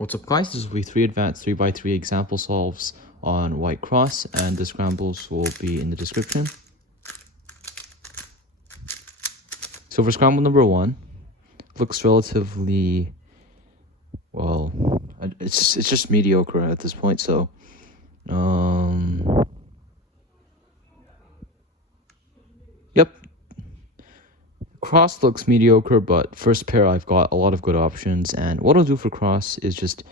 What's up, guys? This will be 3 advanced 3x3 example solves on white cross, and the scrambles will be in the description. So for scramble number 1, looks relatively, well, it's just mediocre at this point. So yep, cross looks mediocre, but first pair I've got a lot of good options. And what I'll do for cross is just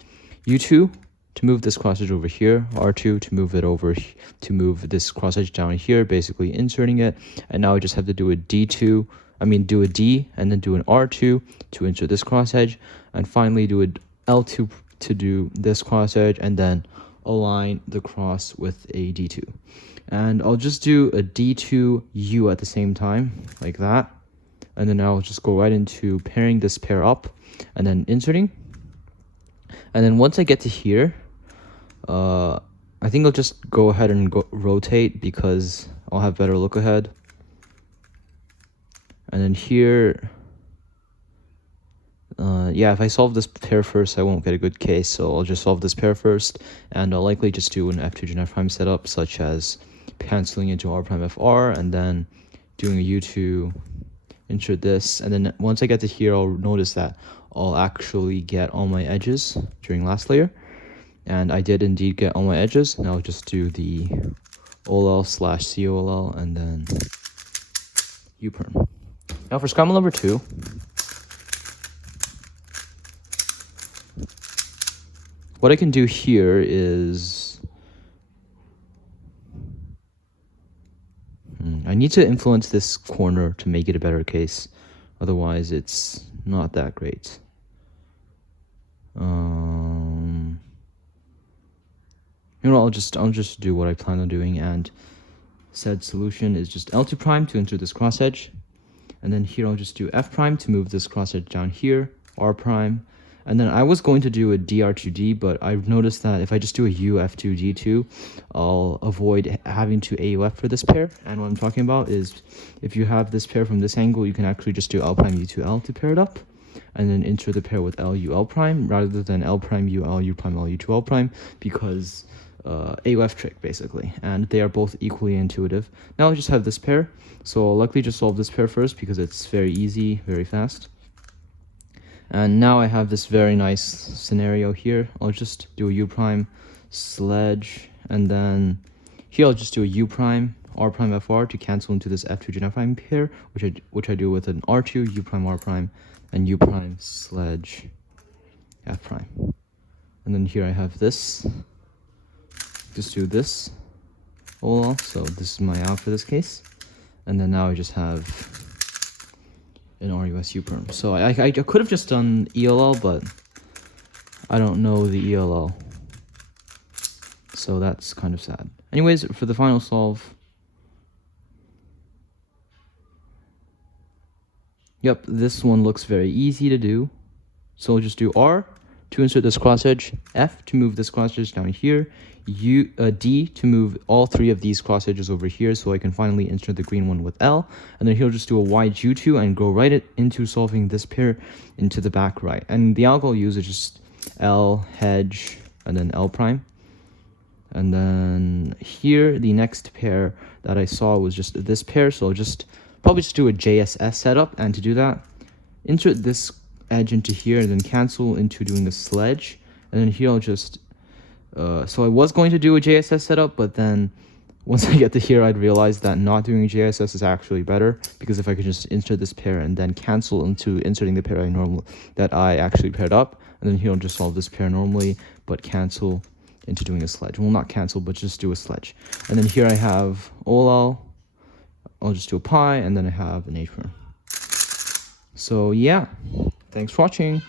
U2 to move this cross edge over here, R2 to move it over, to move this cross edge down here, basically inserting it. And now I just have to do a D2, do a D and then do an R2 to insert this cross edge, and finally do an L2 to do this cross edge, and then align the cross with a D2. And I'll just do a D2 U at the same time, like that. And then I'll just go right into pairing this pair up and then inserting. And then once I get to here, I think I'll just go ahead and rotate because I'll have better look ahead. And then here, yeah, if I solve this pair first, I won't get a good case. So I'll just solve this pair first, and I'll likely just do an F2 gen F prime setup, such as canceling into R prime FR and then doing a U2, insert this. And then once I get to here, I'll notice that I'll actually get all my edges during last layer. And I did indeed get all my edges. And I'll just do the OLL / COLL and then U-perm. Now for scramble number 2, what I can do here is I need to influence this corner to make it a better case. Otherwise, it's not that great. You know, I'll just do what I plan on doing, and said solution is just L2 prime to insert this cross edge, and then here I'll just do F prime to move this cross edge down here, R prime, and then I was going to do a DR2D, but I've noticed that if I just do a U F2 D2, I'll avoid having to AUF for this pair. And what I'm talking about is if you have this pair from this angle, you can actually just do L prime U2 L to pair it up, and then insert the pair with L U L prime rather than L prime U L U prime L U2 L prime, because AUF trick basically, and they are both equally intuitive. Now I just have this pair, so I'll likely just solve this pair first because it's very easy, very fast. And now I have this very nice scenario here. I'll just do a U prime sledge, and then here I'll just do a U prime R prime FR to cancel into this F2 gen F prime pair, which I do with an R2 U prime R prime and U prime sledge F prime. And then here I have this. Just do this OLL, so this is my out for this case. And then now I just have an RUS U-perm. So I could have just done ELL, but I don't know the ELL, so that's kind of sad. Anyways, for the final solve, yep, this one looks very easy to do. So we'll just do R to insert this cross edge, F to move this cross edge down here, D to move all 3 of these cross edges over here so I can finally insert the green one with L, and then he'll just do a wide U2 and go right into solving this pair into the back right. And the algo I'll use is just L, hedge, and then L prime. And then here, the next pair that I saw was just this pair, so I'll probably just do a JSS setup, and to do that, insert this edge into here and then cancel into doing the sledge. And then here I'll just so I was going to do a JSS setup, but then once I get to here, I'd realize that not doing a JSS is actually better, because if I could just insert this pair and then cancel into inserting the pair that I actually paired up, and then here I'll just solve this pair normally, but cancel into doing a sledge. Well, not cancel, but just do a sledge. And then here I have OLL, I'll just do a pi, and then I have an H-perm. So yeah, thanks for watching.